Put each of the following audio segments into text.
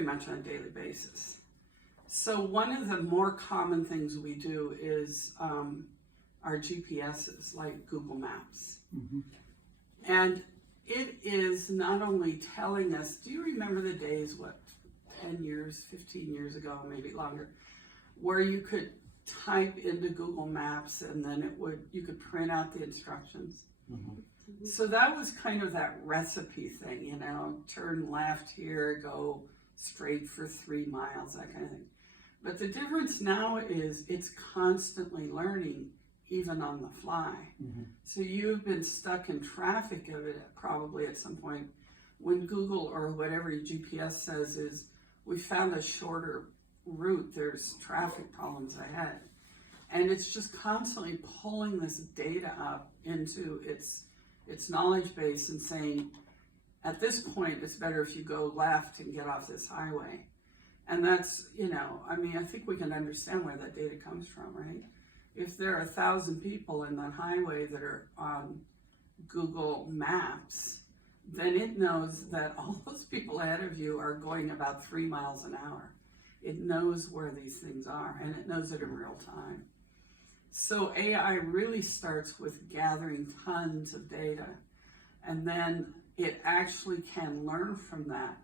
much on a daily basis. So one of the more common things we do is our GPSs, like Google Maps. Mm-hmm. And it is not only telling us, do you remember the days, 10 years, 15 years ago, maybe longer, where you could type into Google Maps and then you could print out the instructions? Mm-hmm. So that was kind of that recipe thing, turn left here, go straight for 3 miles, that kind of thing. But the difference now is it's constantly learning, even on the fly. Mm-hmm. So you've been stuck in traffic of it probably at some point when Google or whatever your GPS says is, we found a shorter route, there's traffic problems ahead. And it's just constantly pulling this data up into its knowledge base and saying, at this point, it's better if you go left and get off this highway. And that's, I think we can understand where that data comes from, right? If there are 1,000 people in that highway that are on Google Maps, then it knows that all those people ahead of you are going about 3 miles an hour. It knows where these things are, and it knows it in real time. So AI really starts with gathering tons of data, and then it actually can learn from that.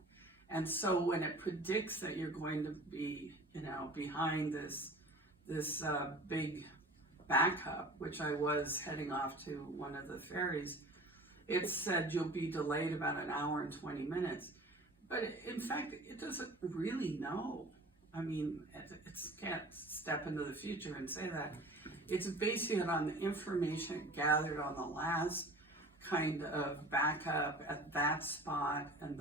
And so when it predicts that you're going to be, behind this big backup, which I was heading off to one of the ferries, it said you'll be delayed about an hour and 20 minutes. But in fact, it doesn't really know. I mean, it can't step into the future and say that. It's basing it on the information it gathered on the last kind of backup at that spot, and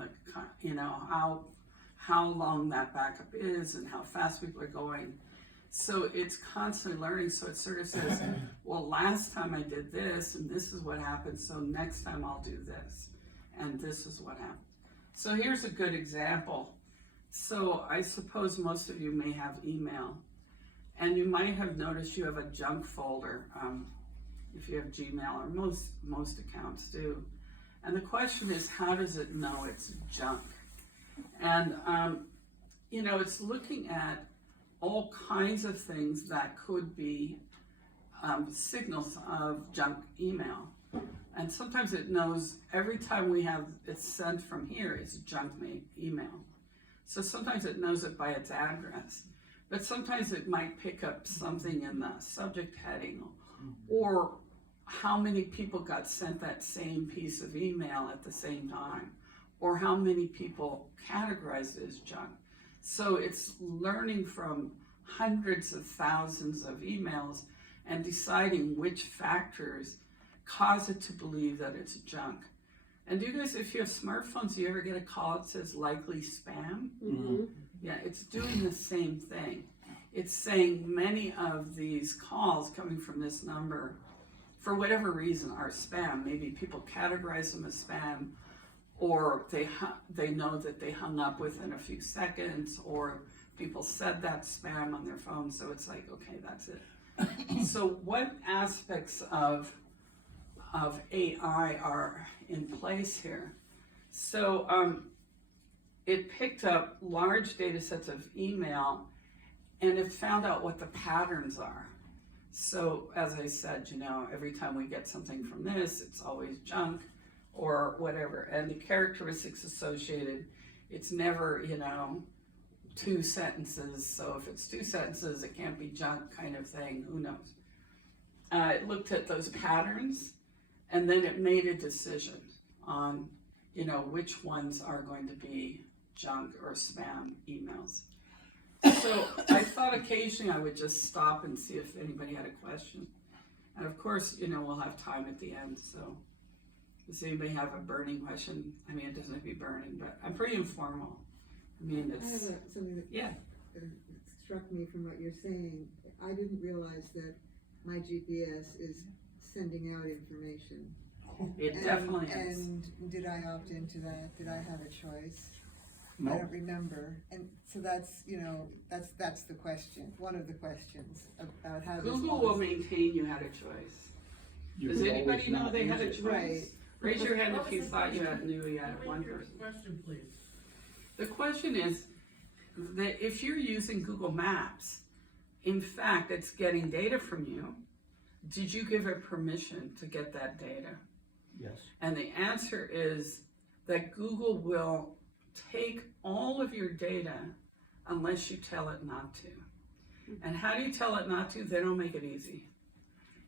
how long that backup is and how fast people are going. So it's constantly learning. So it sort of says, well, last time I did this and this is what happened, so next time I'll do this and this is what happened. So here's a good example. So I suppose most of you may have email, and you might have noticed you have a junk folder if you have Gmail, or most accounts do. And the question is, how does it know it's junk? And it's looking at all kinds of things that could be signals of junk email. And sometimes it knows every time we have it sent from here, it's junk email. So sometimes it knows it by its address, but sometimes it might pick up something in the subject heading, or how many people got sent that same piece of email at the same time, or how many people categorized it as junk. So it's learning from hundreds of thousands of emails and deciding which factors cause it to believe that it's junk. And do you guys, if you have smartphones, you ever get a call that says likely spam? Mm-hmm. Yeah, it's doing the same thing. It's saying many of these calls coming from this number, for whatever reason, are spam. Maybe people categorize them as spam, or they know that they hung up within a few seconds, or people said that spam on their phone, so it's like, okay, that's it. So what aspects of AI are in place here? So it picked up large data sets of email, and it found out what the patterns are. So as I said, every time we get something from this, it's always junk or whatever. And the characteristics associated, it's never, 2 sentences. So if it's 2 sentences, it can't be junk kind of thing. Who knows? It looked at those patterns, and then it made a decision on, which ones are going to be junk or spam emails. So I thought occasionally I would just stop and see if anybody had a question. And of course, we'll have time at the end. So does anybody have a burning question? I mean, it doesn't have to be burning, but I'm pretty informal. I mean, I have something that struck me from what you're saying. I didn't realize that my GPS is sending out information. It definitely is. And did I opt into that? Did I have a choice? No. I don't remember. And so that's, that's the question, one of the questions about how Google will maintain you had a choice. Does anybody know they had a choice? Right. Raise your hand if you thought you knew you had one person. Question, please. The question is, that if you're using Google Maps, in fact, it's getting data from you. Did you give it permission to get that data? Yes. And the answer is that Google will take all of your data unless you tell it not to. And how do you tell it not to? They don't make it easy.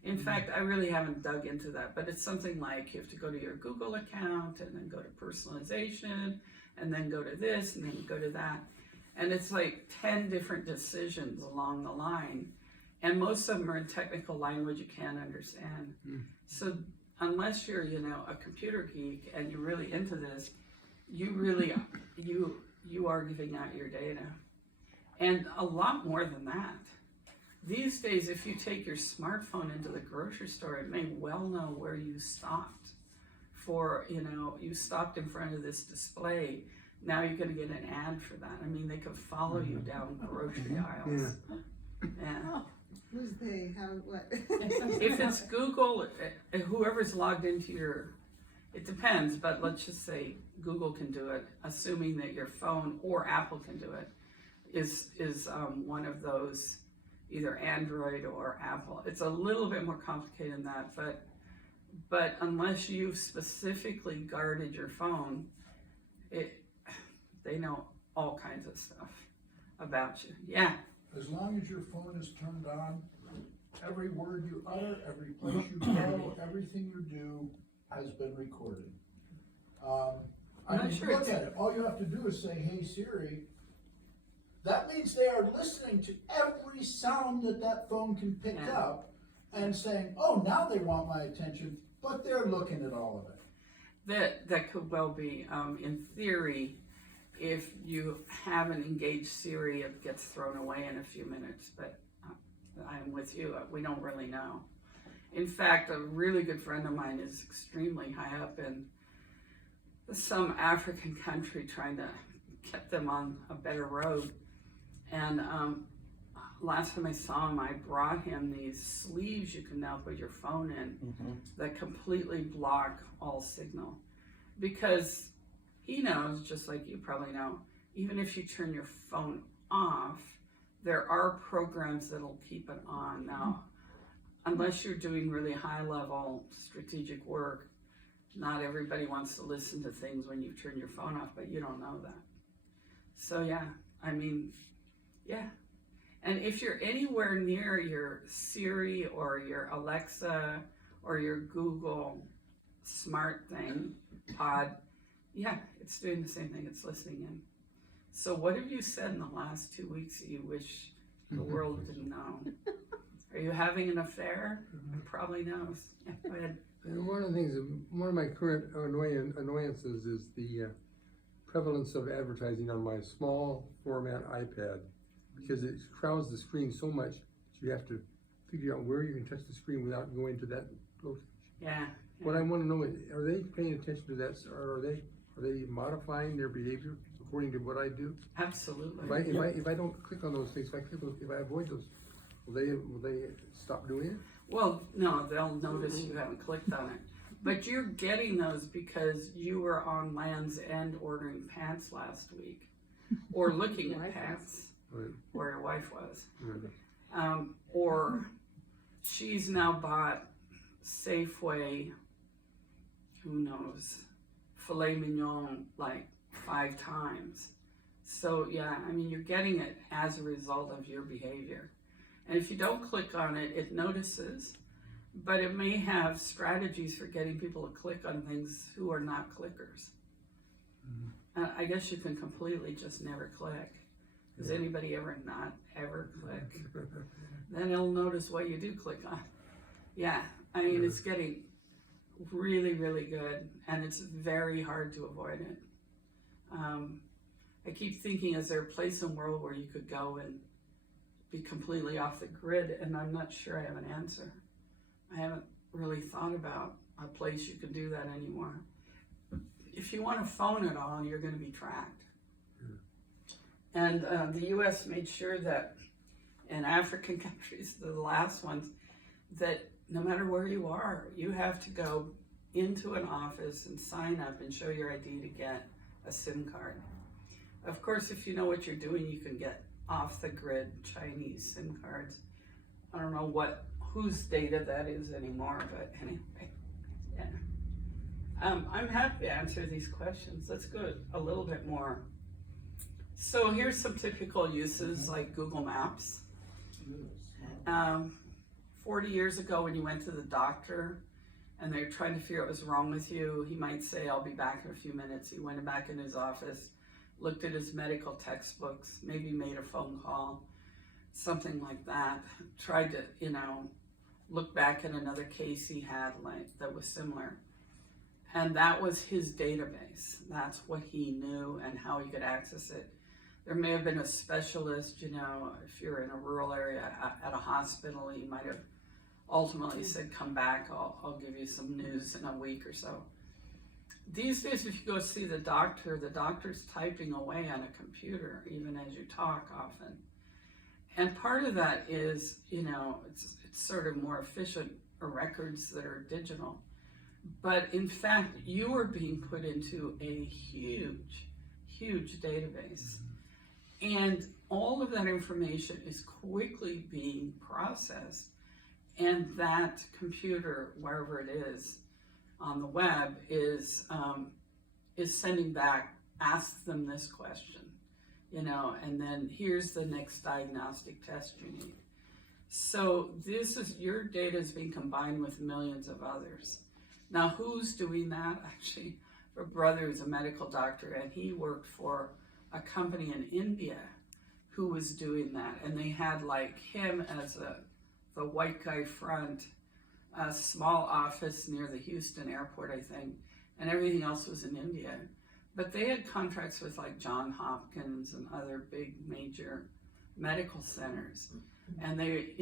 In fact, I really haven't dug into that, but it's something like you have to go to your Google account and then go to personalization and then go to this and then go to that. And it's like 10 different decisions along the line. And most of them are in technical language you can't understand. So unless you're, a computer geek and you're really into this, you really, you are giving out your data. And a lot more than that. These days, if you take your smartphone into the grocery store, it may well know where you stopped for, you stopped in front of this display. Now you're going to get an ad for that. I mean, they could follow you down grocery aisles. Yeah. Who's they, how, what? If it's Google, whoever's logged into your, it depends, but let's just say Google can do it, assuming that your phone or Apple can do it, is one of those, either Android or Apple. It's a little bit more complicated than that, but unless you've specifically guarded your phone, they know all kinds of stuff about you. Yeah. As long as your phone is turned on, every word you utter, every place you go, everything you do has been recorded. I mean, sure look at it. All you have to do is say, "Hey Siri." That means they are listening to every sound that phone can pick up and saying, "Oh, now they want my attention," but they're looking at all of it. That could well be, in theory, if you haven't engaged Siri, it gets thrown away in a few minutes, but I'm with you, we don't really know. In fact, a really good friend of mine is extremely high up in some African country trying to get them on a better road. And last time I saw him, I brought him these sleeves you can now put your phone in that completely block all signal. Because he knows, just like you probably know, even if you turn your phone off, there are programs that'll keep it on. Now, unless you're doing really high level strategic work, not everybody wants to listen to things when you turn your phone off, but you don't know that. So yeah, I mean, yeah. And if you're anywhere near your Siri or your Alexa or your Google smart thing, pod, yeah, it's doing the same thing, it's listening in. So what have you said in the last 2 weeks that you wish the world didn't know? Are you having an affair? It probably knows. Yeah, go ahead. And one of the things, one of my current annoyances is the prevalence of advertising on my small format iPad, because it crowds the screen so much that you have to figure out where you can touch the screen without going to that location. Yeah. What I want to know is, are they paying attention to that, or are they modifying their behavior according to what I do? Absolutely. If I don't click on those things, if I avoid those, will they stop doing it? Well, no, they'll notice you haven't clicked on it. But you're getting those because you were on Land's End ordering pants last week, or looking at pants, Right. or your wife was. Right. Or she's now bought Safeway, who knows, filet mignon like 5 times. So yeah, I mean, you're getting it as a result of your behavior. And if you don't click on it, it notices, but it may have strategies for getting people to click on things who are not clickers. I guess you can completely just never click. Does anybody ever not ever click? Then it'll notice what you do click on. Yeah, I mean, it's getting really, really good, and it's very hard to avoid it. I keep thinking, is there a place in the world where you could go and be completely off the grid? And I'm not sure I have an answer. I haven't really thought about a place you could do that anymore. If you want to phone at all, you're going to be tracked. And the U.S. made sure that in African countries, the last ones, that no matter where you are, you have to go into an office and sign up and show your ID to get a SIM card. Of course, if you know what you're doing, you can get off the grid Chinese SIM cards. I don't know whose data that is anymore, but anyway, yeah. I'm happy to answer these questions. Let's go a little bit more. So here's some typical uses like Google Maps. 40 years ago when you went to the doctor and they're trying to figure out what's wrong with you, he might say, I'll be back in a few minutes. He went back in his office, looked at his medical textbooks, maybe made a phone call, something like that. Tried to, look back at another case he had that was similar. And that was his database. That's what he knew and how he could access it. There may have been a specialist, if you're in a rural area at a hospital, he might have ultimately said, come back, I'll give you some news in a week or so. These days, if you go see the doctor's typing away on a computer, even as you talk often. And part of that is, it's sort of more efficient records that are digital. But in fact, you are being put into a huge, huge database. And all of that information is quickly being processed. And that computer, wherever it is on the web, is sending back, ask them this question, and then here's the next diagnostic test you need. So your data is being combined with millions of others. Now, who's doing that? Actually, my brother is a medical doctor, and he worked for a company in India who was doing that. And they had like him as the white guy front, a small office near the Houston airport, I think, and everything else was in India. But they had contracts with like Johns Hopkins and other big major medical centers. And they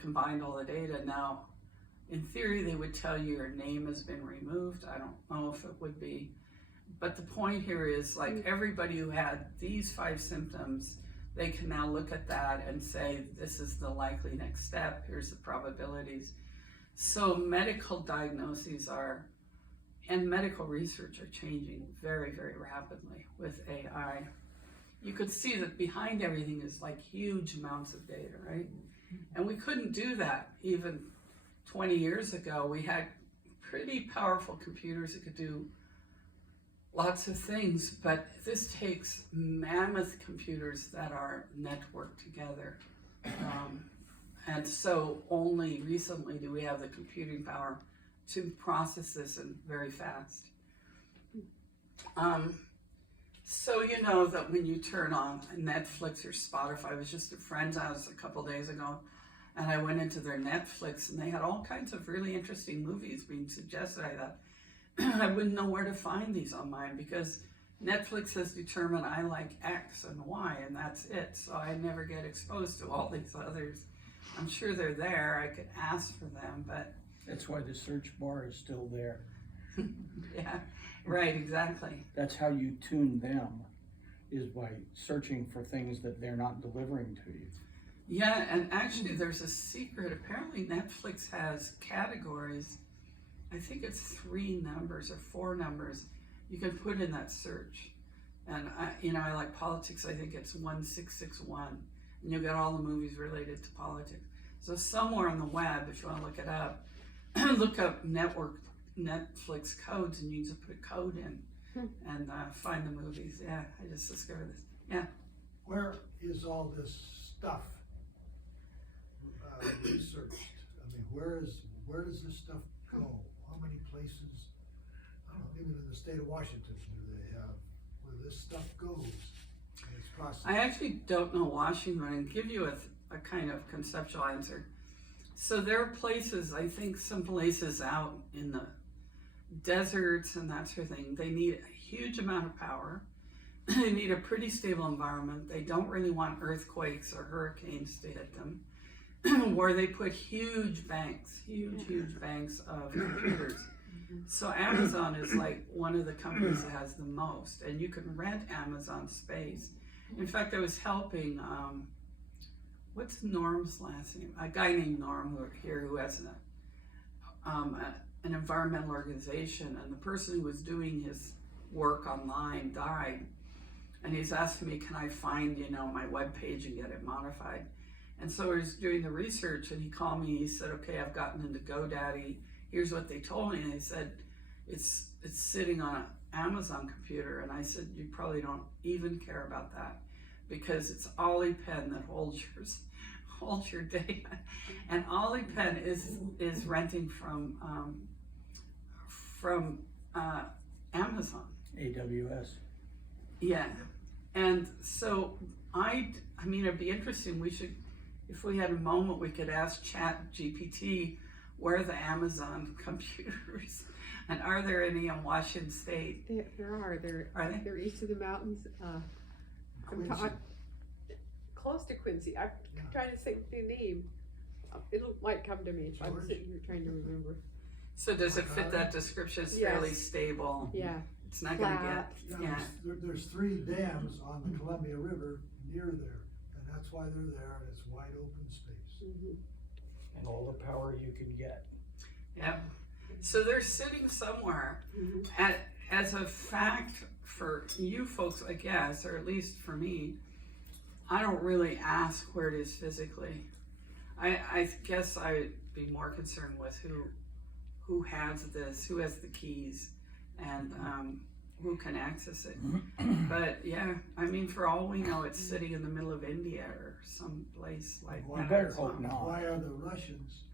combined all the data. Now, in theory, they would tell you your name has been removed. I don't know if it would be. But the point here is like everybody who had these 5 symptoms, they can now look at that and say, this is the likely next step. Here's the probabilities. So medical diagnoses and medical research are changing very, very rapidly with AI. You could see that behind everything is like huge amounts of data, right? And we couldn't do that even 20 years ago. We had pretty powerful computers that could do lots of things, but this takes mammoth computers that are networked together. And so only recently do we have the computing power to process this and very fast. So you know that when you turn on Netflix or Spotify, I was just at a friend's house a couple days ago, and I went into their Netflix, and they had all kinds of really interesting movies being suggested. I thought, I wouldn't know where to find these on mine because Netflix has determined I like X and Y, and that's it. So I never get exposed to all these others. I'm sure they're there. I could ask for them, but... That's why the search bar is still there. Yeah, right, exactly. That's how you tune them, is by searching for things that they're not delivering to you. Yeah, and actually there's a secret. Apparently Netflix has categories. I think it's 3 numbers or 4 numbers you can put in that search. And I like politics. I think it's 1661, and you'll get all the movies related to politics. So somewhere on the web, if you want to look it up, look up Netflix codes, and you just put a code in and find the movies. Yeah, I just discovered this. Yeah. Where is all this stuff researched? I mean, where does this stuff go? How many places, I don't know, even in the state of Washington, do they have where this stuff goes and it's processed? I actually don't know Washington. I can give you a kind of conceptual answer. So there are places, I think some places out in the deserts and that sort of thing, they need a huge amount of power. They need a pretty stable environment. They don't really want earthquakes or hurricanes to hit them. Where they put huge banks of computers. So Amazon is like one of the companies that has the most, and you can rent Amazon space. In fact, I was helping, what's Norm's last name? A guy named Norm who has an environmental organization, and the person who was doing his work online died. And he's asking me, can I find, my webpage and get it modified? And so I was doing the research, and he called me, he said, okay, I've gotten into GoDaddy. Here's what they told me. And they said, it's sitting on an Amazon computer. And I said, you probably don't even care about that, because it's Pen that holds your data. And Pen is renting from Amazon. AWS. Yeah. And so it'd be interesting. We should, if we had a moment, we could ask Chat GPT, where are the Amazon computers? And are there any in Washington State? There are. Are they? They're east of the mountains. Quincy. Close to Quincy. I'm Yeah. trying to think the name. Might come to me. I'm George? sitting here trying to remember. So does it fit that description? It's fairly Yes. stable. Yeah. It's not going to Flat. get, Yeah, yeah. there's 3 dams on the Columbia River near there, and that's why they're there, and it's wide open space. Mhm. And all the power you can get. Yep. So they're sitting somewhere. Mhm. As a fact for you folks, I guess, or at least for me, I don't really ask where it is physically. I guess I'd be more concerned with who has this, who has the keys, and who can access it. But yeah, for all we know, it's sitting in the middle of India or some place like Why- that. better hope not. Why are the Russians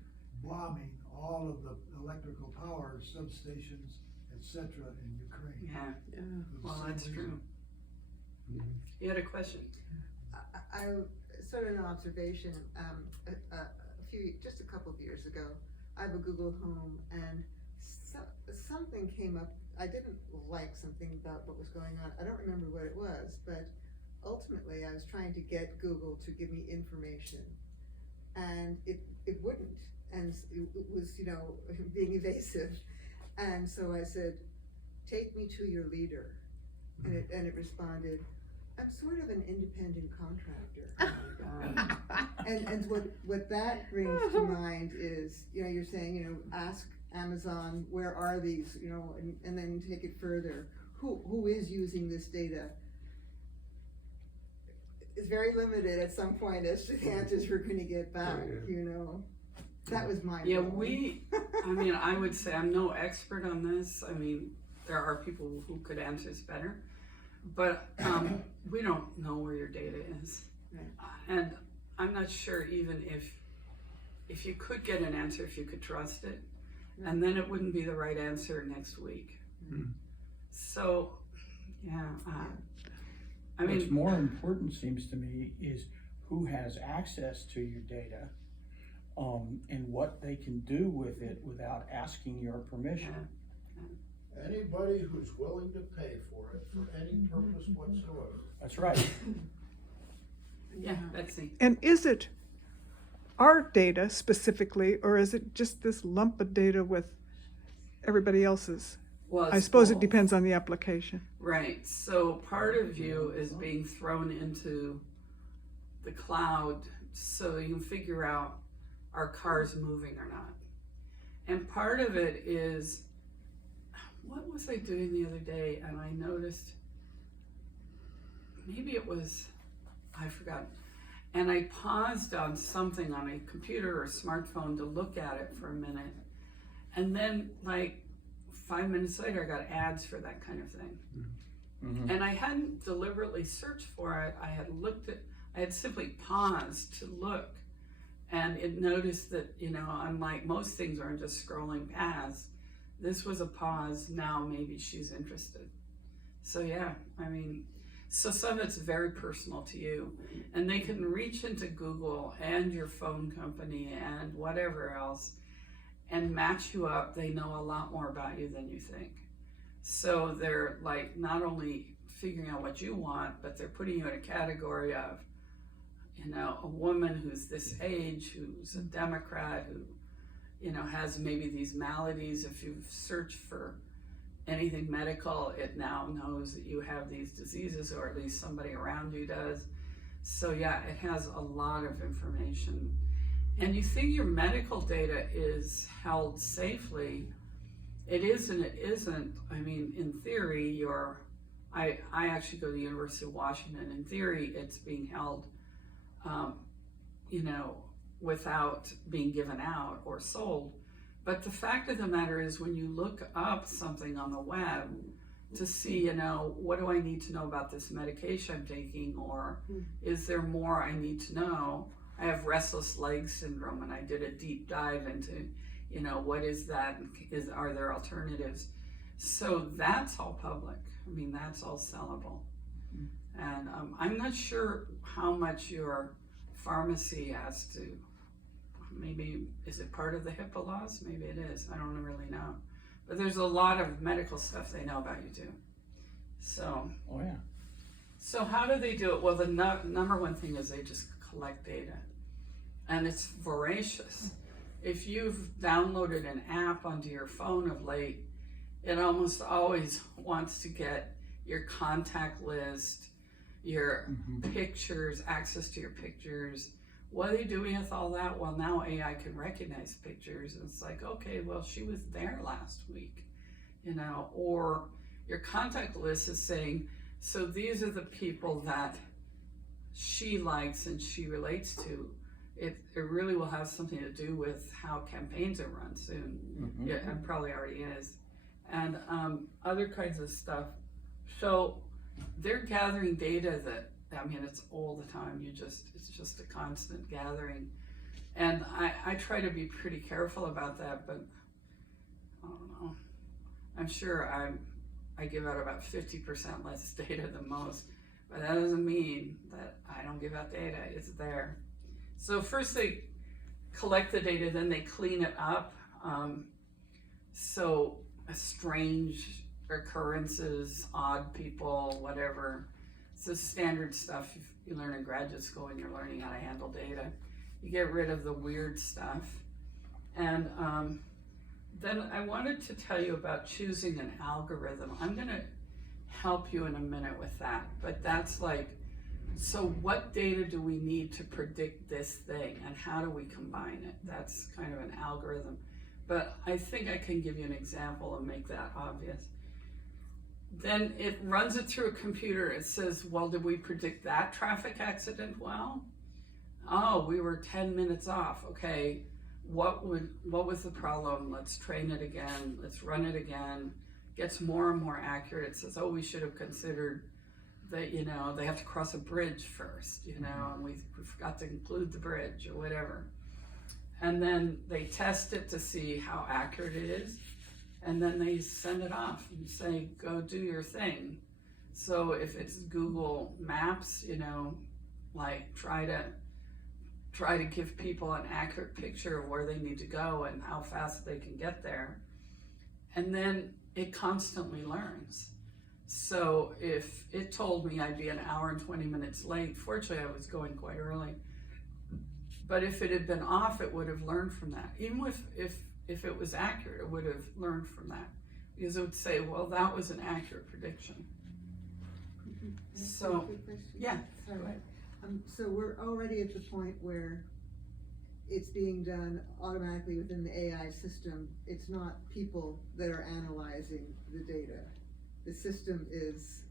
bombing all of the electrical power substations, etc. in Ukraine? Yeah, Yeah. For the well, same that's reason. true. Mhm. You had a question? I sort of an observation, just a couple of years ago, I have a Google Home, and something came up. I didn't like something about what was going on. I don't remember what it was, but ultimately I was trying to get Google to give me information, and it wouldn't, and it was, being evasive. And so I said, take me to your leader. And it responded, I'm sort of an independent contractor. And what that brings to mind is, you're saying, ask Amazon, where are these, and then take it further. Who is using this data? It's very limited at some point as to the answers we're gonna get back, That was my Yeah, role. I would say I'm no expert on this. There are people who could answer this better, but we don't know where your data is. Right. And I'm not sure even if you could get an answer, if you could trust it, and then it wouldn't be the right answer next week. Mhm. So, yeah, What's more important, seems to me, is who has access to your data, and what they can do with it without asking your permission. Anybody who's willing to pay for it for any purpose whatsoever. That's right. yeah, Betsy. And is it our data specifically, or is it just this lump of data with everybody else's? Well, I it's suppose it both. depends on the application. Right, so part of you is being thrown into the cloud so you can figure out, are cars moving or not? And part of it is, what was I doing the other day and I noticed, maybe it was, I forgot, and I paused on something on a computer or smartphone to look at it for a minute, and then 5 minutes later I got ads for that kind of thing. Mhm. And I hadn't deliberately searched for it. I had simply paused to look, and it noticed that, unlike most things where I'm just scrolling past, this was a pause. Now maybe she's interested. So yeah, so some of it's very personal to you, and they can reach into Google and your phone company and whatever else and match you up. They know a lot more about you than you think. So they're not only figuring out what you want, but they're putting you in a category of, a woman who's this age, who's a Democrat, who, has maybe these maladies. If you've searched for anything medical, it now knows that you have these diseases, or at least somebody around you does. So yeah, it has a lot of information. And you think your medical data is held safely. It is and it isn't. In theory, your I actually go to the University of Washington. In theory, it's being held, you know, without being given out or sold. But the fact of the matter is, when you look up something on the web to see, you know, what do I need to know about this medication I'm taking, or is there more I need to know? I have restless leg syndrome, and I did a deep dive into, you know, what is that? Are there alternatives? So that's all public. I mean, that's all sellable. And I'm not sure how much your pharmacy has to, maybe, is it part of the HIPAA laws? Maybe it is, I don't really know. But there's a lot of medical stuff they know about you too. So. Oh, yeah. So how do they do it? Well, the number one thing is they just collect data. And it's voracious. If you've downloaded an app onto your phone of late, it almost always wants to get your contact list, your pictures, access to your pictures. What are you doing with all that? Well, now AI can recognize pictures. And it's like, okay, well, she was there last week, you know, or your contact list is saying, so these are the people that she likes and she relates to. It really will have something to do with how campaigns are run soon. Yeah, and probably already is. And other kinds of stuff. So they're gathering data that, I mean, it's all the time. It's just a constant gathering. And I try to be pretty careful about that, but I don't know. I'm sure I give out about 50% less data than most, but that doesn't mean that I don't give out data. It's there. So first they collect the data, then they clean it up. So strange occurrences, odd people, whatever. It's the standard stuff you learn in graduate school when you're learning how to handle data. You get rid of the weird stuff. And then I wanted to tell you about choosing an algorithm. I'm gonna help you in a minute with that, but that's like, so what data do we need to predict this thing, and how do we combine it? That's kind of an algorithm. But I think I can give you an example and make that obvious. Then it runs it through a computer. It says, well, did we predict that traffic accident well? Oh, we were 10 minutes off. Okay, what was the problem? Let's train it again. Let's run it again. Gets more and more accurate. It says, oh, we should have considered that, you know, they have to cross a bridge first, you know, and we forgot to include the bridge or whatever. And then they test it to see how accurate it is. And then they send it off and say, go do your thing. So if it's Google Maps, you know, like try to give people an accurate picture of where they need to go and how fast they can get there. And then it constantly learns. So if it told me I'd be an hour and 20 minutes late, fortunately I was going quite early. But if it had been off, it would have learned from that. Even if it was accurate, it would have learned from that. Because it would say, well, that was an accurate prediction. So, yeah. Sorry. So we're already at the point where it's being done automatically within the AI system. It's not people that are analyzing the data. The system is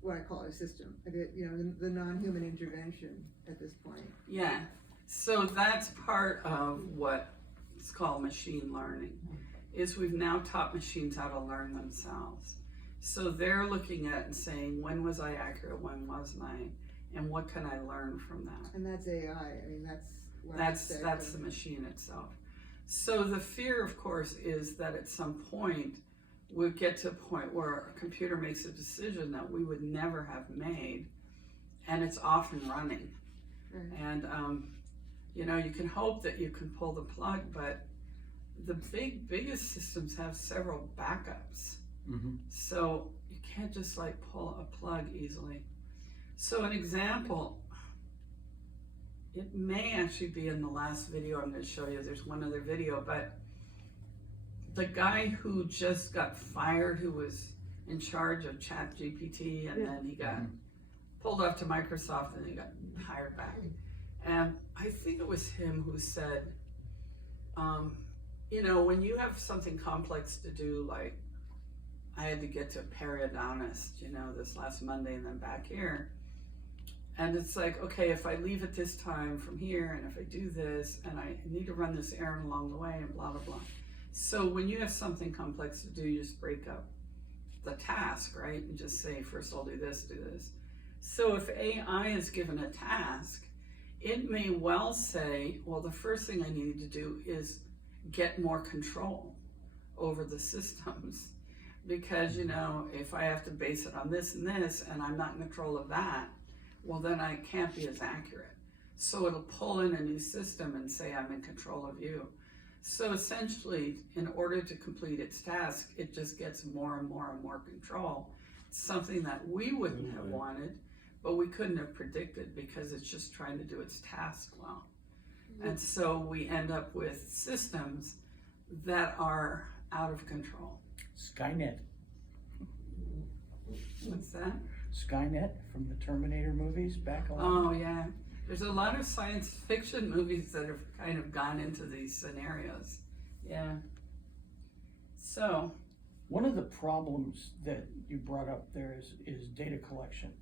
what I call a system, you know, the non-human intervention at this point. Yeah, so that's part of what is called machine learning, is we've now taught machines how to learn themselves. So they're looking at and saying, when was I accurate, when wasn't I, and what can I learn from that? And that's AI, I mean, that's what That's the machine itself. So the fear, of course, is that at some point, we'll get to a point where a computer makes a decision that we would never have made, and it's off and running. Right. And, you know, you can hope that you can pull the plug, but the biggest systems have several backups. So you can't just like pull a plug easily. So an example, it may actually be in the last video I'm going to show you. There's one other video, but the guy who just got fired, who was in charge of ChatGPT, and then he got pulled off to Microsoft, and he got hired back. And I think it was him who said, you know, when you have something complex to do, like I had to get to a periodontist, you know, this last Monday and then back here. And it's like, okay, if I leave at this time from here, and if I do this, and I need to run this errand along the way, and blah, blah, blah. So when you have something complex to do, you just break up the task, right? And just say, first I'll do this, do this. So if AI is given a task, it may well say, well, the first thing I need to do is get more control over the systems. Because, you know, if I have to base it on this and this, and I'm not in control of that, well, then I can't be as accurate. So it'll pull in a new system and say, I'm in control of you. So essentially, in order to complete its task, it just gets more and more and more control. Something that we wouldn't have wanted, but we couldn't have predicted because it's just trying to do its task well. And so we end up with systems that are out of control. Skynet. What's that? Skynet from the Terminator movies back on. Oh, yeah. There's a lot of science fiction movies that have kind of gone into these scenarios. Yeah. So. One of the problems that you brought up there is data collection.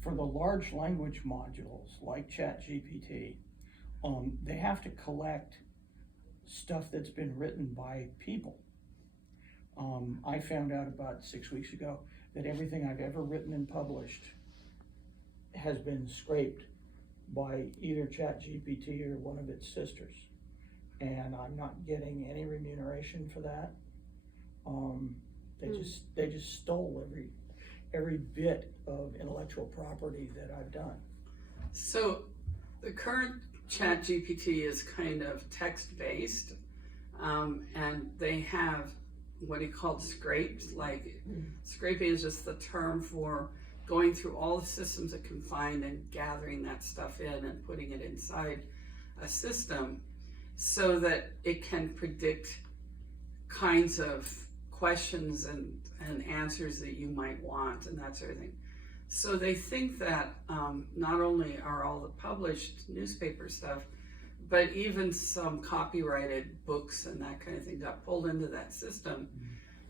For the large language modules like ChatGPT, they have to collect stuff that's been written by people. I found out about 6 weeks ago that everything I've ever written and published has been scraped by either ChatGPT or one of its sisters. And I'm not getting any remuneration for that. They just stole every bit of intellectual property that I've done. So the current ChatGPT is kind of text-based, and they have what he called scrapes. Like scraping is just the term for going through all the systems it can find and gathering that stuff in and putting it inside a system so that it can predict kinds of questions and answers that you might want and that sort of thing. So they think that not only are all the published newspaper stuff, but even some copyrighted books and that kind of thing got pulled into that system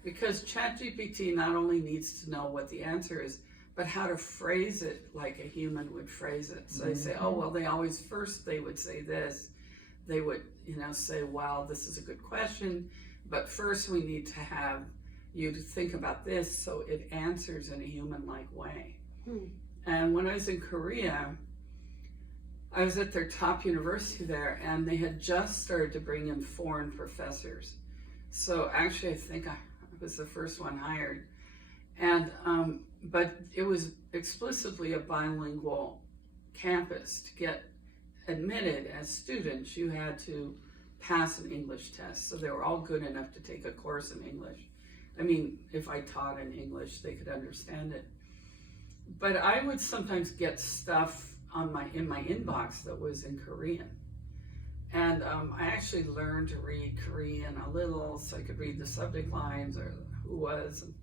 because ChatGPT not only needs to know what the answer is, but how to phrase it like a human would phrase it. So they say, oh, well, they would say this. They would, say, well, this is a good question, but first we need to have you to think about this so it answers in a human-like way. And when I was in Korea, I was at their top university there, and they had just started to bring in foreign professors. So actually, I think I was the first one hired. And but it was explicitly a bilingual campus. To get admitted as students, you had to pass an English test. So they were all good enough to take a course in English. I mean, if I taught in English, they could understand it. But I would sometimes get stuff in my inbox that was in Korean. And I actually learned to read Korean a little so I could read the subject lines or who was and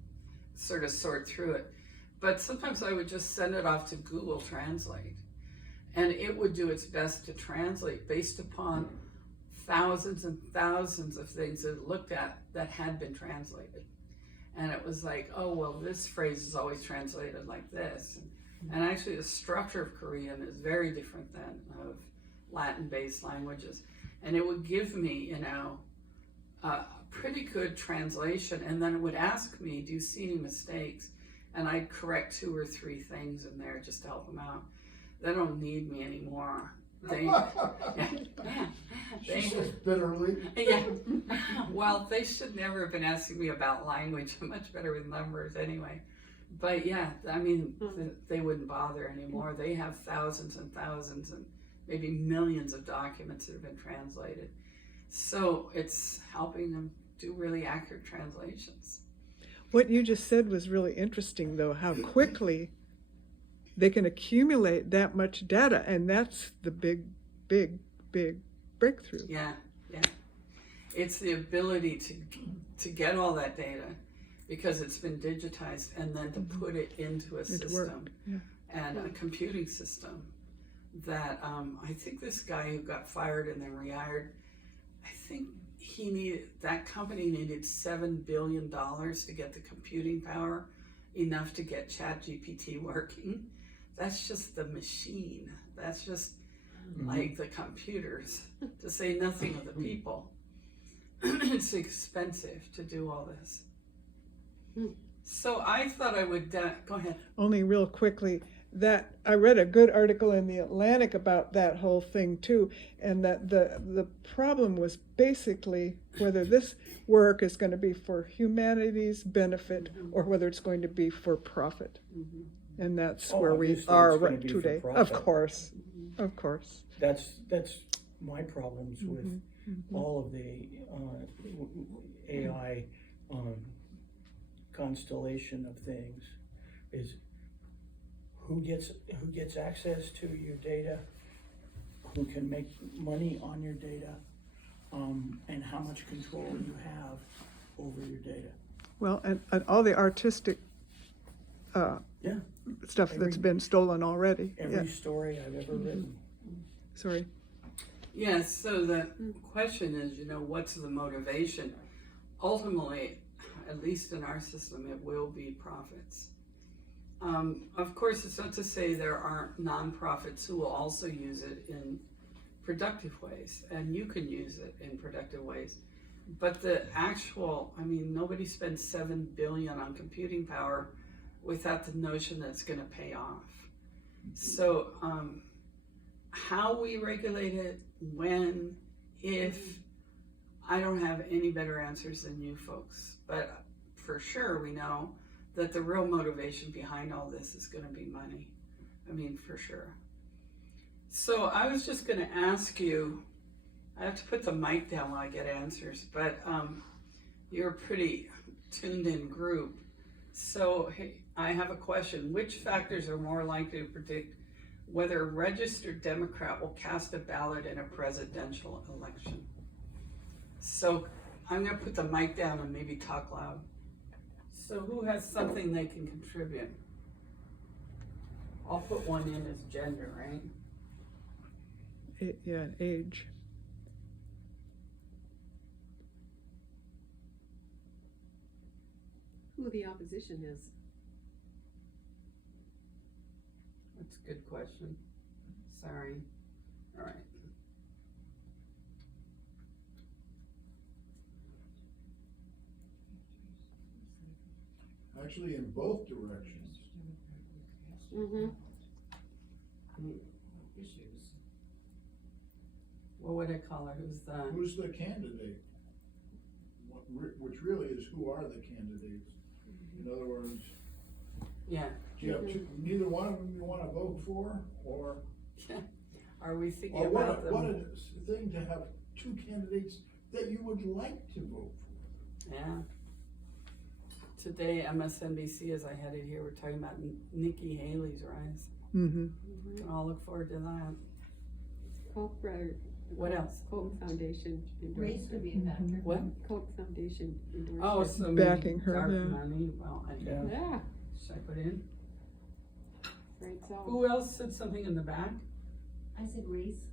sort of sort through it. But sometimes I would just send it off to Google Translate. And it would do its best to translate based upon thousands and thousands of things it looked at that had been translated. And it was like, oh, well, this phrase is always translated like this. And actually the structure of Korean is very different than of Latin-based languages. And it would give me, a pretty good translation. And then it would ask me, do you see any mistakes? And I'd correct 2 or 3 things in there just to help them out. They don't need me anymore. She says bitterly. Yeah. Well, they should never have been asking me about language. I'm much better with numbers anyway. But yeah, I mean, they wouldn't bother anymore. They have thousands and thousands and maybe millions of documents that have been translated. So it's helping them do really accurate translations. What you just said was really interesting, though, how quickly they can accumulate that much data, and that's the big breakthrough. Yeah. It's the ability to get all that data because it's been digitized and then to put it into a system and a computing system that I think this guy who got fired and then rehired, I think that company needed $7 billion to get the computing power enough to get ChatGPT working. That's just the machine. That's just like the computers, to say nothing of the people. It's expensive to do all this. So I thought I would, go ahead. Only real quickly, that I read a good article in the Atlantic about that whole thing too, and that the problem was basically whether this work is going to be for humanity's benefit or whether it's going to be for profit. And that's where we obviously are it's gonna right be for today. Of profit. course, of course. That's my problems with all of the AI constellation of things is who gets access to your data, who can make money on your data, and how much control you have over your data. Well, and all the artistic Yeah. stuff that's been stolen already. Every story I've ever written. Sorry. Yes, so the question is, what's the motivation? Ultimately, at least in our system, it will be profits. Of course, it's not to say there aren't nonprofits who will also use it in productive ways, and you can use it in productive ways. But the actual, nobody spends $7 billion on computing power without the notion that it's going to pay off. So how we regulate it, when, if, I don't have any better answers than you folks. But for sure we know that the real motivation behind all this is going to be money. For sure. So I was just going to ask you, I have to put the mic down while I get answers, but you're a pretty tuned in group. So hey, I have a question. Which factors are more likely to predict whether a registered Democrat will cast a ballot in a presidential election? So I'm going to put the mic down and maybe talk loud. So who has something they can contribute? I'll put one in as gender, right? Yeah, age. Who the opposition is. That's a good question. Sorry. All right. Actually, in both directions. What would I call her? Who's the candidate? Which really is, who are the candidates? In other words, Yeah. do you have neither one of them you want to vote for, or Are we thinking or about what them? a thing to have two candidates that you would like to vote for? Yeah. Today, MSNBC, as I had it here, we're talking about Nikki Haley's rise. Can all look forward to that. What else? Koch Foundation. Race could be a factor. What? Koch Foundation. Oh, endorsed it. so Backing maybe her, dark yeah. money. Well, Yeah. Yeah, should I put in? right, so. Who else said something in the back? I said race.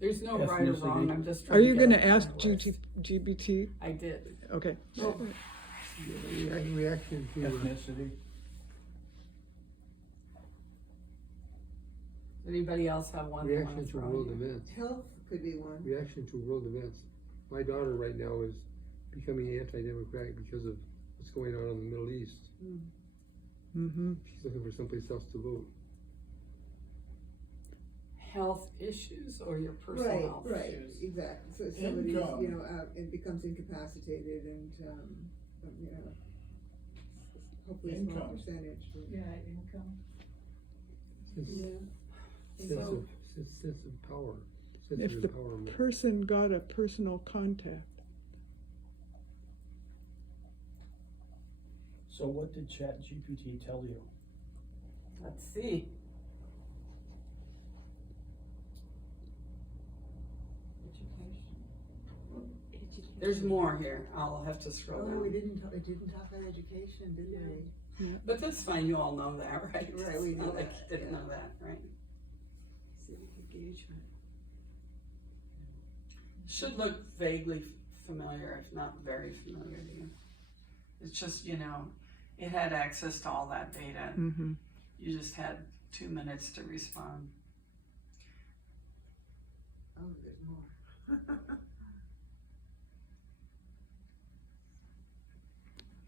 There's no right or wrong. Ethnicity. I'm just trying Are to you get going it to ask on my list. GBT? I did. Okay. Reaction to, Ethnicity. Anybody else have one? they wanna reaction to throw world in? events. Health could be one. Reaction to world events. My daughter right now is becoming anti-democratic because of what's going on in the Middle East. She's looking for someplace else to vote. Health issues or your personal health issues? Exactly. So if somebody's, Income. and becomes incapacitated and, hopefully a small Income. percentage. Income. Sense of power. Sense If of the empowerment. person got a personal contact. So what did ChatGPT tell you? Let's see. There's more here. I'll have to scroll Oh, it down. didn't talk about education, did we? But that's fine. You all know that, right? Right, we It's know not like that, you didn't yeah. know that, right? See if we can engagement. Should look vaguely familiar, if not very familiar to you. It's just, you know, it had access to all that data. Mm-hmm. You just had 2 minutes to respond. Oh, there's more.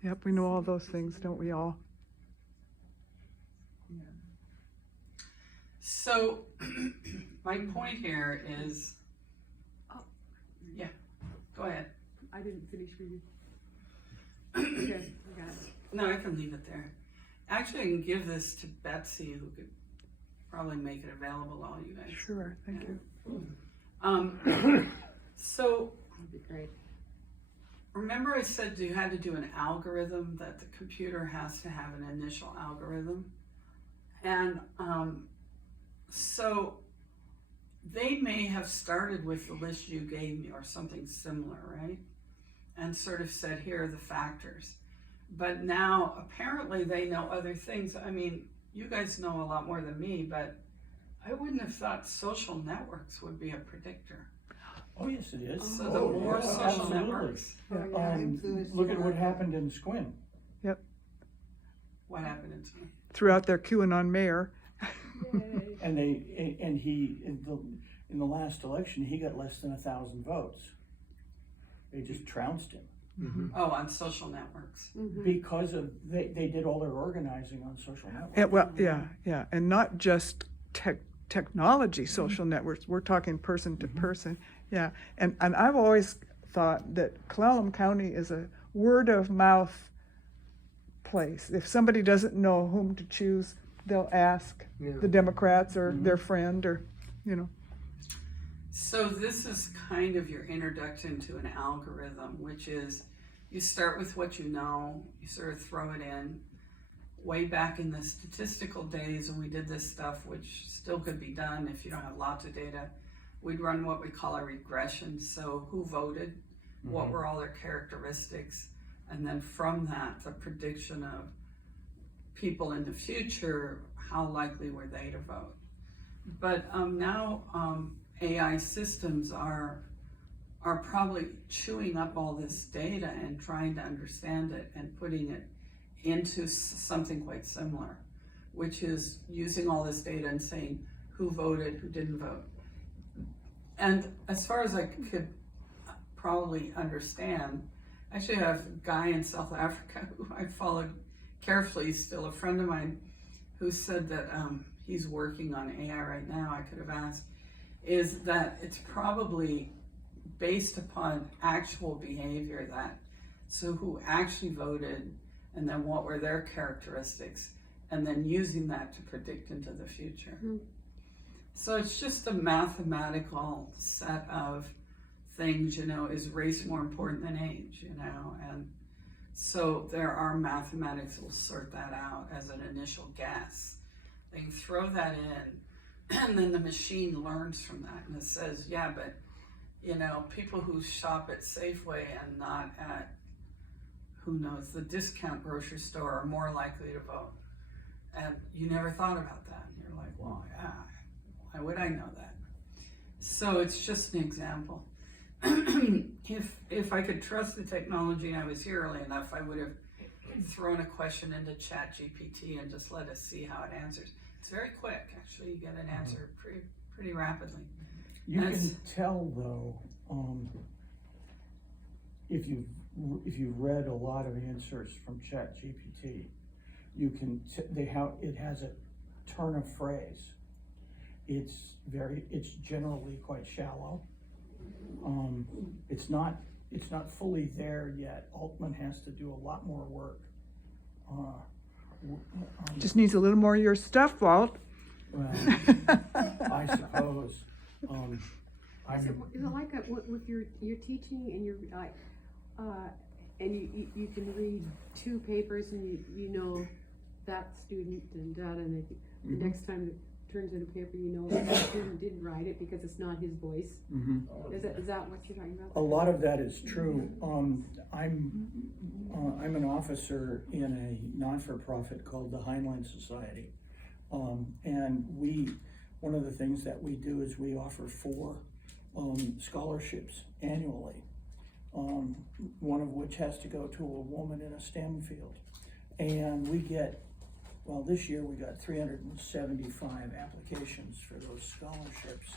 Yep, we know all those things, don't we all? So, my point here is, yeah, go ahead. I didn't finish reading. Okay, I got it. No, I can leave it there. Actually, I can give this to Betsy, who could probably make it available to all you guys. Sure, thank you. So, That'd be great. remember I said you had to do an algorithm, that the computer has to have an initial algorithm? And so they may have started with the list you gave me or something similar, right? And sort of said, here are the factors. But now apparently they know other things. I mean, you guys know a lot more than me, but I wouldn't have thought social networks would be a predictor. Oh, yes, it is. So the more yeah, social absolutely. networks, Look at what happened in Squin. what happened in Sweden? Throughout their QAnon mayor. Yay. And he, in the last election, he got less than 1,000 votes. They just trounced him Oh, on social networks. Mhm. because of, they did all their organizing on social networks. And, well, yeah, and not just technology social networks, we're talking person to person, yeah. And I've always thought that Clallam County is a word of mouth place. If somebody doesn't know whom to choose, they'll ask Yeah. the Democrats or their friend or, you know. So this is kind of your introduction to an algorithm, which is you start with what you know, you sort of throw it in. Way back in the statistical days when we did this stuff, which still could be done if you don't have lots of data, we'd run what we call a regression. So who voted, what were all their characteristics, and then from that, the prediction of people in the future, how likely were they to vote. But now AI systems are probably chewing up all this data and trying to understand it and putting it into something quite similar, which is using all this data and saying who voted, who didn't vote. And as far as I could probably understand, I actually have a guy in South Africa who I followed carefully, he's still a friend of mine, who said that he's working on AI right now, I could have asked, is that it's probably based upon actual behavior, that so who actually voted and then what were their characteristics, and then using that to predict into the future. So it's just a mathematical set of things, you know, is race more important than age, you know? And so there are mathematics that will sort that out as an initial guess. They can throw that in, and then the machine learns from that, and it says, yeah, but, you know, people who shop at Safeway and not at, who knows, the discount grocery store are more likely to vote. And you never thought about that. And you're like, well, yeah, why would I know that? So it's just an example. If I could trust the technology and I was here early enough, I would have thrown a question into ChatGPT and just let us see how it answers. It's very quick, actually. You get an answer pretty rapidly. You can tell though, if you've read a lot of answers from ChatGPT, you can it has a turn of phrase. It's generally quite shallow. It's not fully there yet. Altman has to do a lot more work. Just needs a little more of your stuff, Walt. Well, I suppose. Is it like with your teaching and your like, and you can read 2 papers and you know that student and that, and the next time it turns in a paper, you know that student didn't write it because it's not his voice. Is that what you're talking about? A lot of that is true. I'm an officer in a not-for-profit called the Heinlein Society, and one of the things that we do is we offer 4 scholarships annually. One of which has to go to a woman in a STEM field. And we get, well, this year we got 375 applications for those scholarships,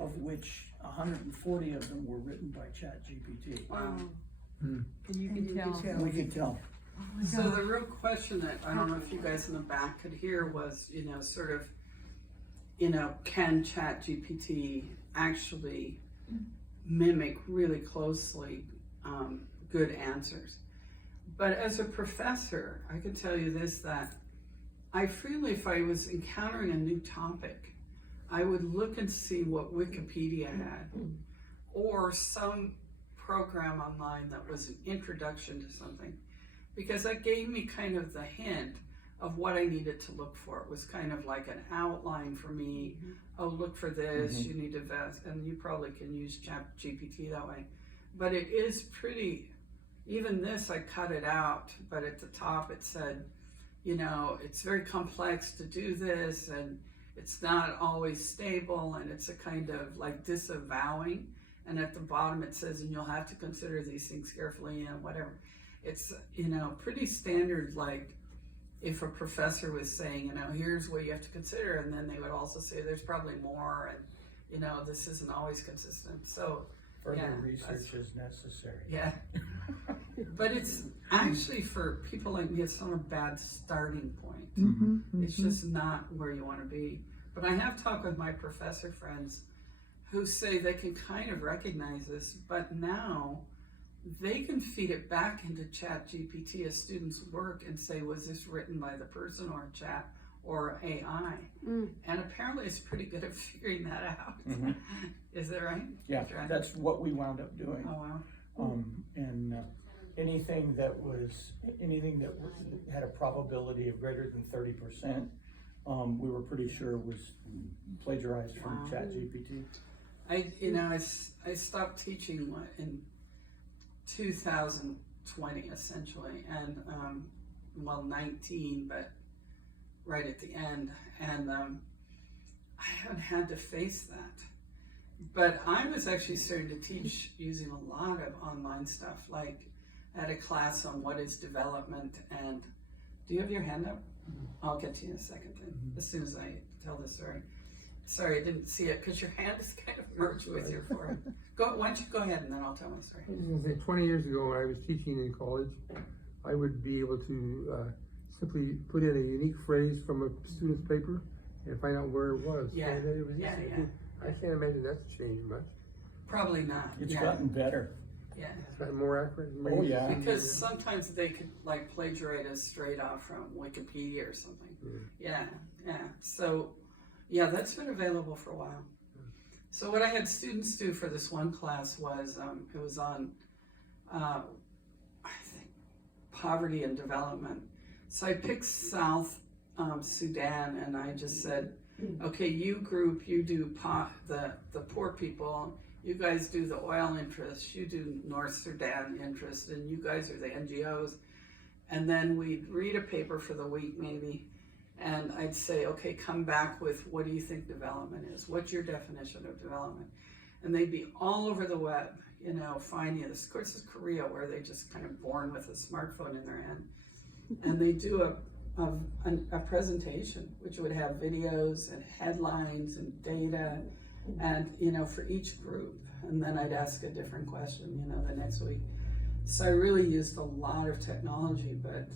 of which 140 of them were written by ChatGPT. Wow. And you can tell. We could tell. So the real question that, I don't know if you guys in the back could hear was, sort of, can ChatGPT actually mimic really closely good answers? But as a professor, I could tell you this, that I freely, if I was encountering a new topic, I would look and see what Wikipedia had, or some program online that was an introduction to something, because that gave me kind of the hint of what I needed to look for. It was kind of like an outline for me. Oh, look for this, you need to invest, and you probably can use ChatGPT that way. But it is pretty, even this, I cut it out, but at the top it said, it's very complex to do this, and it's not always stable, and it's a kind of like disavowing. And at the bottom it says, and you'll have to consider these things carefully and whatever. It's, pretty standard, like if a professor was saying, here's what you have to consider, and then they would also say there's probably more, and, this isn't always consistent. So, Further research is necessary. yeah. But it's actually, for people like me, it's not a bad starting point. It's just not where you want to be. But I have talked with my professor friends who say they can kind of recognize this, but now they can feed it back into ChatGPT as students work and say, was this written by the person or chat or AI? And apparently it's pretty good at figuring that out. Is that right? Yeah, Right. that's what we wound up doing. Oh, wow. And anything that had a probability of greater than 30%, we were pretty sure was plagiarized from Wow. ChatGPT. I stopped teaching in 2020 essentially, and 19, but right at the end, and I haven't had to face that. But I was actually starting to teach using a lot of online stuff, like I had a class on what is development, and do you have your hand up? I'll get to you in a second then, as soon as I tell this story. Sorry, I didn't see it, because your hand is kind of merged with your forehead. Why don't you go ahead and then I'll tell my story. I was going to say, 20 years ago when I was teaching in college, I would be able to simply put in a unique phrase from a student's paper and find out where it was. Yeah, And it was yeah, easy. yeah. I can't imagine that's changed much. Probably not. It's yeah. gotten better. Yeah. It's gotten more accurate. Oh, yeah. Because sometimes they could like plagiarize us straight off from Wikipedia or something. Yeah, yeah. So, yeah, that's been available for a while. So what I had students do for this one class was, it was on, I think, poverty and development. So I picked South Sudan, and I just said, okay, you group, you do the poor people, you guys do the oil interests, you do North Sudan interest, and you guys are the NGOs. And then we'd read a paper for the week maybe, and I'd say, okay, come back with what do you think development is? What's your definition of development? And they'd be all over the web, finding this. Of course, it's Korea, where they just kind of born with a smartphone in their hand. And they do a presentation, which would have videos and headlines and data, and for each group. And then I'd ask a different question, the next week. So I really used a lot of technology, but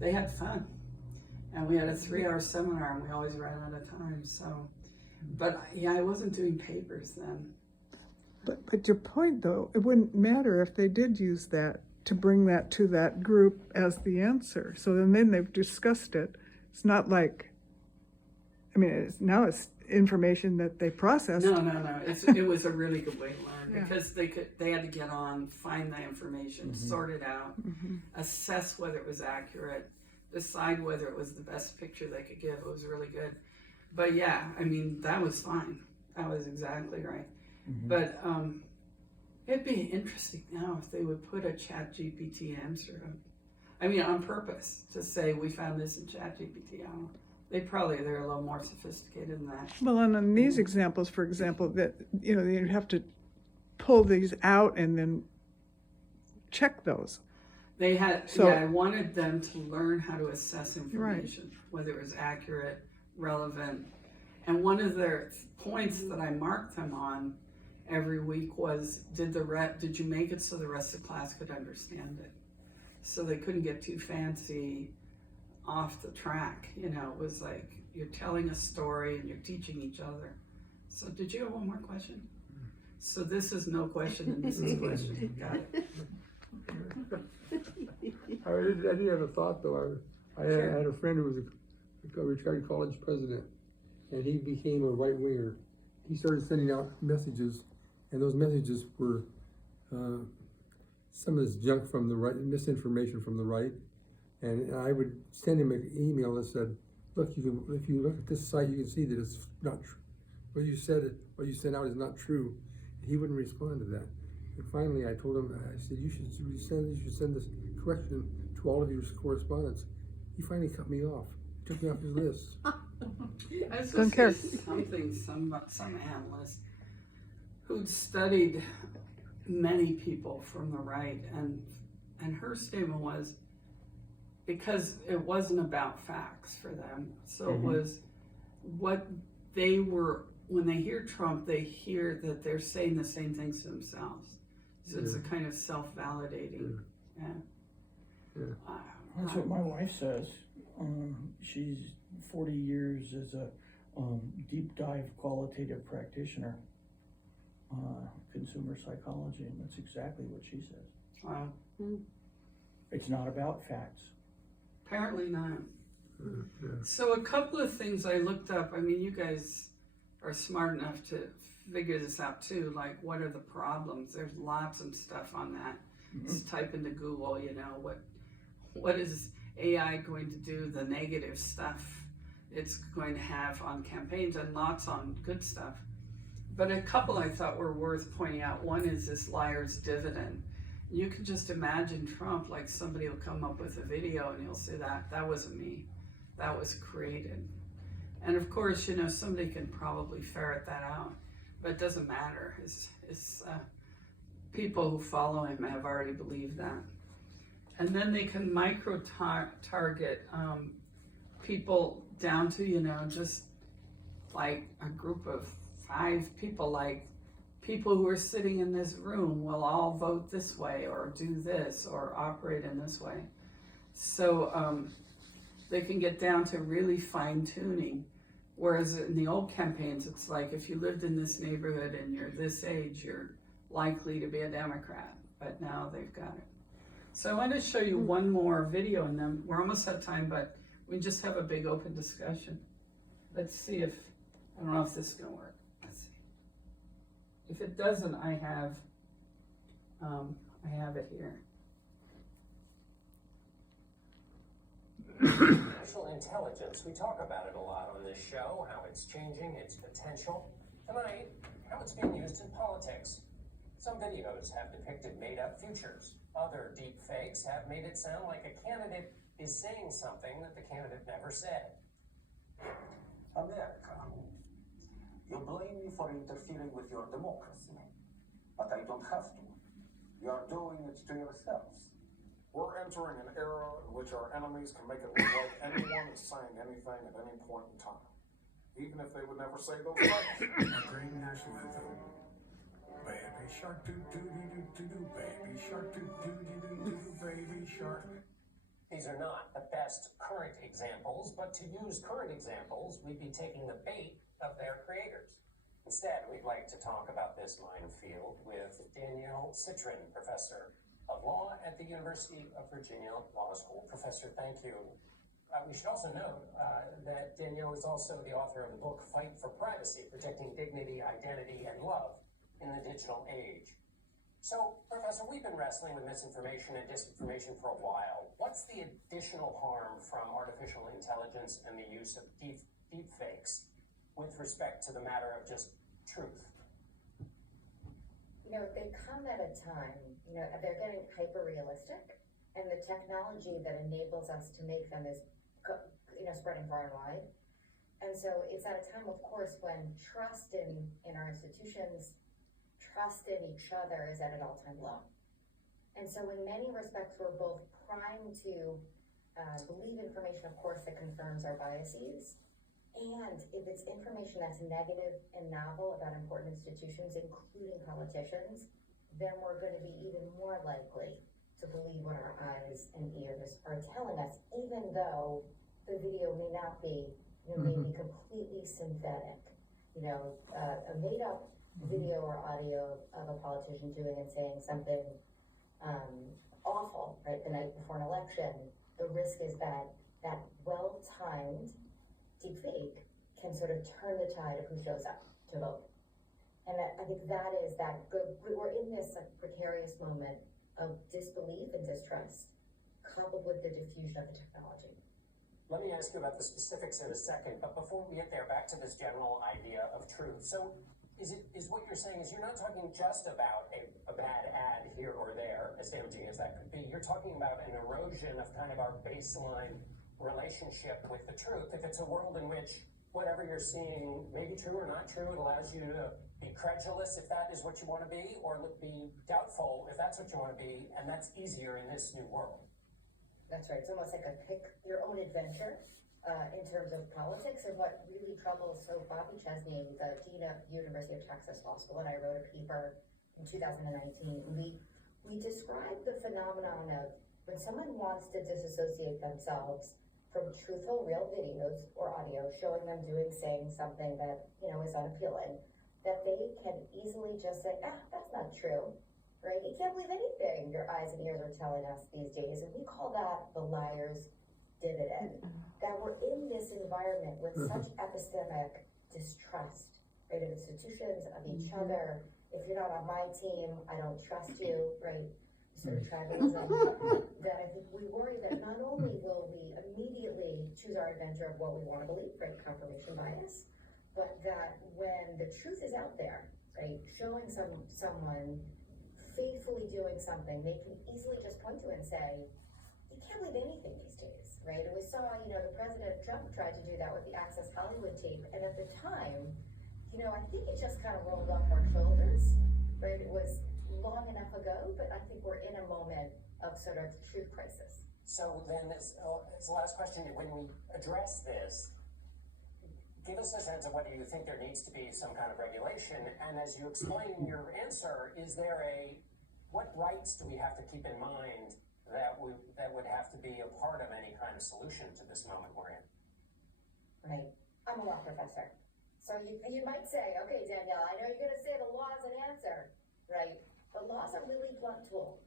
they had fun. And we had a 3-hour seminar, and we always ran out of time. So, but yeah, I wasn't doing papers then. But your point, though, it wouldn't matter if they did use that to bring that to that group as the answer. So then they've discussed it. It's not like, now it's information that they processed. No. It was a really good way to learn, Yeah. because they had to get on, find the information, sort it out, assess whether it was accurate, decide whether it was the best picture they could give. It was really good. But yeah, that was fine. That was exactly right. But it'd be interesting now if they would put a ChatGPT answer on purpose to say we found this in ChatGPT. they're a little more sophisticated than that. Well, and in these examples, for example, that, you know, you have to pull these out and then check those. They had, So- I wanted them to learn how to assess information, whether it was accurate, relevant. And one of their points that I marked them on every week was, did you make it so the rest of the class could understand it? So they couldn't get too fancy off the track, you know, it was like, you're telling a story and you're teaching each other. So did you have one more question? So this is no question and this is a question, got it. I did have a thought though. I had a friend who was a retired college president, and he became a right winger. He started sending out messages, and those messages were some of this junk from the right, misinformation from the right. And I would send him an email that said, "Look, if you look at this site, you can see that it's not true. What you sent out is not true." He wouldn't respond to that. And finally, I told him, I said, you should send this correction to all of your correspondents. He finally cut me off. He took me off his list. I was Don't just care. some analyst who'd studied many people from the right, and her statement was, because it wasn't about facts for them, so it was what they were, when they hear Trump, they hear that they're saying the same things to themselves. So it's a kind of self-validating, That's what my wife says. She's 40 years as a deep dive qualitative practitioner, consumer psychology, and that's exactly what she says. Wow. It's not about facts. Apparently not. So a couple of things I looked up, I mean, you guys are smart enough to figure this out too, like what are the problems? There's lots of stuff on that. Just type into Google, you know, what is AI going to do, the negative stuff it's going to have on campaigns, and lots on good stuff. But a couple I thought were worth pointing out. One is this liar's dividend. You can just imagine Trump, like somebody will come up with a video and he'll say that wasn't me, that was created. And of course, you know, somebody can probably ferret that out, but it doesn't matter. It's people who follow him have already believed that. And then they can micro-target people down to, you know, just like a group of 5 people, like people who are sitting in this room will all vote this way or do this or operate in this way. So they can get down to really fine-tuning. Whereas in the old campaigns, it's like if you lived in this neighborhood and you're this age, you're likely to be a Democrat. But now they've got it. So I want to show you one more video, and then we're almost out of time, but we just have a big open discussion. Let's see if, I don't know if this is going to work. Let's see. If it doesn't, I have it here. Artificial intelligence, we talk about it a lot on this show, how it's changing, its potential. Tonight, how it's being used in politics. Some videos have depicted made-up futures. Other deep fakes have made it sound like a candidate is saying something that the candidate never said. America, you blame me for interfering with your democracy, but I don't have to. You are doing it to yourselves. We're entering an era in which our enemies can make it look like anyone is saying anything at any point in time, even if they would never say those things. Our great national anthem. Baby shark doo doo doo doo doo, baby shark doo doo doo doo doo, baby shark. These are not the best current examples, but to use current examples, we'd be taking the bait of their creators. Instead, we'd like to talk about this minefield with Danielle Citrin, professor of law at the University of Virginia Law School. Professor, thank you. We should also note that Danielle is also the author of the book Fight for Privacy, Protecting Dignity, Identity, and Love in the Digital Age. So, Professor, we've been wrestling with misinformation and disinformation for a while. What's the additional harm from artificial intelligence and the use of deep fakes with respect to the matter of just truth? You know, they come at a time, you know, they're getting hyper-realistic, and the technology that enables us to make them is, you know, spreading far and wide. And so it's at a time, of course, when trust in our institutions, trust in each other is at an all-time low. And so in many respects, we're both primed to believe information, of course, that confirms our biases. And if it's information that's negative and novel about important institutions, including politicians, then we're going to be even more likely to believe what our eyes and ears are telling us, even though the video may not be, maybe completely synthetic. A made-up video or audio of a politician doing and saying something awful, right, the night before an election. The risk is that that well-timed deepfake can sort of turn the tide of who shows up to vote. And I think that is that good. We're in this precarious moment of disbelief and distrust, coupled with the diffusion of the technology. Let me ask you about the specifics in a second, but before we get there, back to this general idea of truth. So is what you're saying is you're not talking just about a bad ad here or there, as damaging as that could be. You're talking about an erosion of kind of our baseline relationship with the truth. If it's a world in which whatever you're seeing may be true or not true, it allows you to be credulous if that is what you want to be, or be doubtful if that's what you want to be, and that's easier in this new world. That's right. It's almost like a pick your own adventure in terms of politics. And what really troubles, so Bobby Chesney, the dean of University of Texas Law School, and I wrote a paper in 2019. We described the phenomenon of when someone wants to disassociate themselves from truthful, real videos or audio showing them doing, saying something that, is unappealing, that they can easily just say, that's not true. Right? You can't believe anything your eyes and ears are telling us these days. And we call that the liar's dividend. That we're in this environment with such epistemic distrust, right, of institutions, of each other. If you're not on my team, I don't trust you, right? Sort of tribalism. That I think we worry that not only will we immediately choose our adventure of what we want to believe, right, confirmation bias, but that when the truth is out there, right, showing someone faithfully doing something, they can easily just point to it and say, you can't believe anything these days, right? And we saw, the President Trump tried to do that with the Access Hollywood tape, and at the time, I think it just kind of rolled off our shoulders, right? It was long enough ago, but I think we're in a moment of sort of truth crisis. So then, as the last question, when we address this, give us a sense of whether you think there needs to be some kind of regulation, and as you explain in your answer, what rights do we have to keep in mind that would have to be a part of any kind of solution to this moment we're in? Right. I'm a law professor. So you might say, okay, Danielle, I know you're going to say the law is an answer, right? But laws are really blunt tool.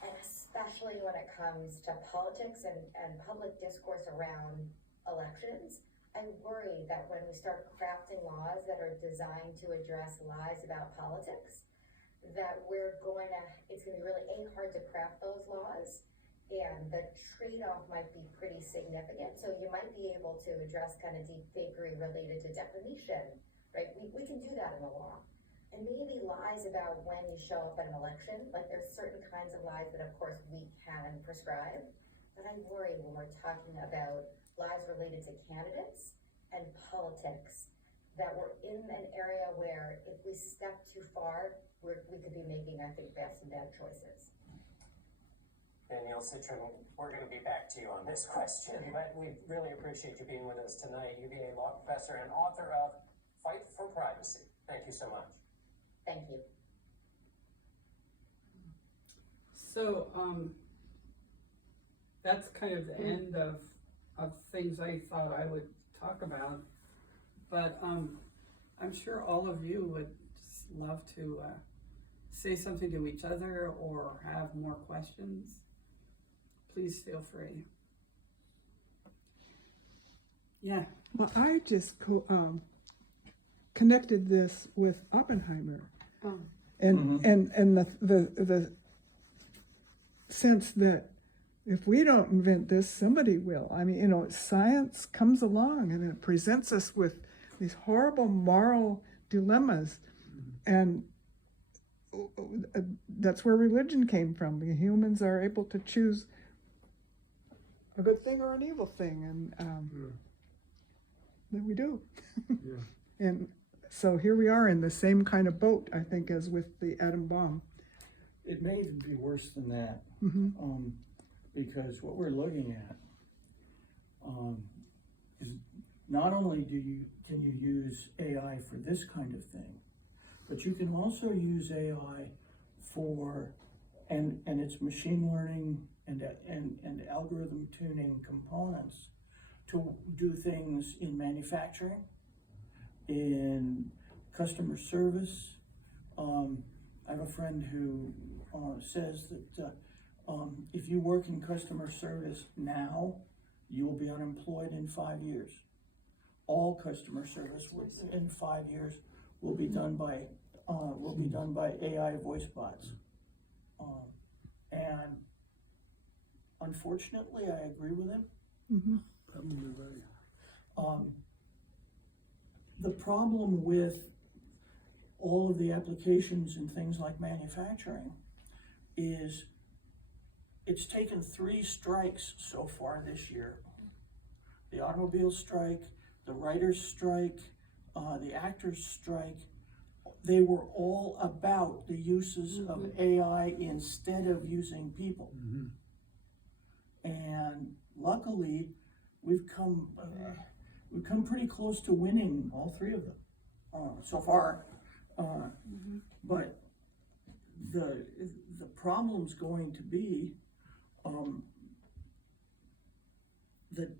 And especially when it comes to politics and public discourse around elections, I worry that when we start crafting laws that are designed to address lies about politics, that it's going to be really hard to craft those laws, and the trade-off might be pretty significant. So you might be able to address kind of deep fakery related to defamation, right? We can do that in the law. And maybe lies about when you show up at an election, like there's certain kinds of lies that of course we can prescribe, but I worry when we're talking about lies related to candidates and politics, that we're in an area where if we step too far, we could be making, I think, bad choices. Danielle Citron, we're going to be back to you on this question, but we really appreciate you being with us tonight. UVA law professor and author of Fight for Privacy. Thank you so much. Thank you. So, that's kind of the end of things I thought I would talk about, but I'm sure all of you would just love to say something to each other or have more questions. Please feel free. Yeah. Well, I just connected this with Oppenheimer, and the sense that if we don't invent this, somebody will. I mean, science comes along and it presents us with these horrible moral dilemmas, and that's where religion came from. Humans are able to choose a good thing or an evil thing, and then we do. Yeah. And so here we are in the same kind of boat, I think, as with the atom bomb. It may even be worse than that, Mhm. because what we're looking at is not only can you use AI for this kind of thing, but you can also use AI for and its machine learning and algorithm tuning components to do things in manufacturing, in customer service. I have a friend who says that if you work in customer service now, you will be unemployed in 5 years. All customer service in 5 years will be done by AI voice bots. And unfortunately, I agree with him. Probably right. The problem with all of the applications and things like manufacturing is it's taken 3 strikes so far this year. The automobile strike, the writers' strike, the actors' strike. They were all about the uses of AI instead of using people. And luckily, we've come pretty close to winning all 3 of them so far. But the problem's going to be the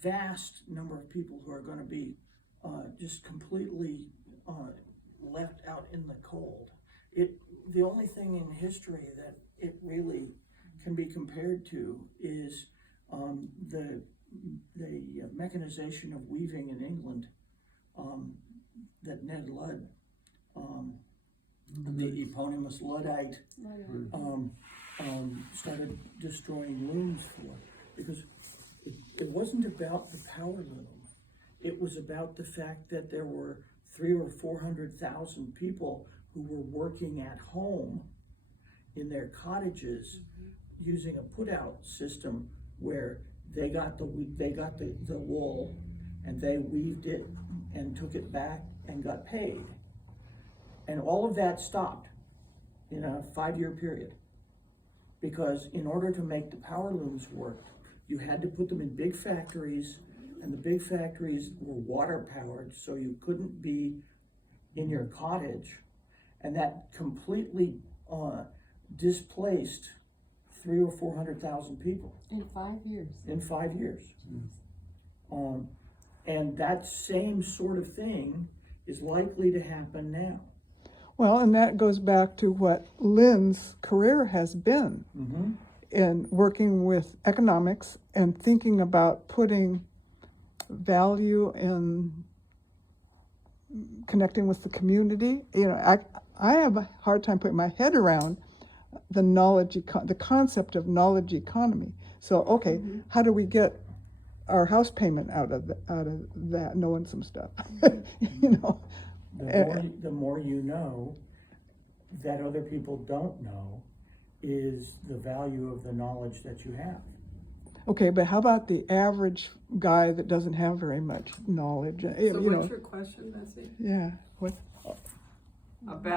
vast number of people who are going to be just completely left out in the cold. The only thing in history that it really can be compared to is the mechanization of weaving in England that Ned Ludd, the eponymous Luddite, started destroying looms for, because it wasn't about the power loom. It was about the fact that there were 300,000 or 400,000 people who were working at home in their cottages using a put-out system where they got the wool and they weaved it and took it back and got paid. And all of that stopped in a 5-year period, because in order to make the power looms work, you had to put them in big factories, and the big factories were water powered, so you couldn't be in your cottage, and that completely displaced 300,000 or 400,000 people In 5 years. in 5 years. And that same sort of thing is likely to happen now. Well, and that goes back to what Lynn's career has been in working with economics and thinking about putting value in connecting with the community. You know, I have a hard time putting my head around the concept of knowledge economy. So, okay, how do we get our house payment out of that, knowing some stuff? You know. The more you know that other people don't know is the value of the knowledge that you have. Okay, but how about the average guy that doesn't have very much knowledge? So what's your question, Betsy? Yeah. What? About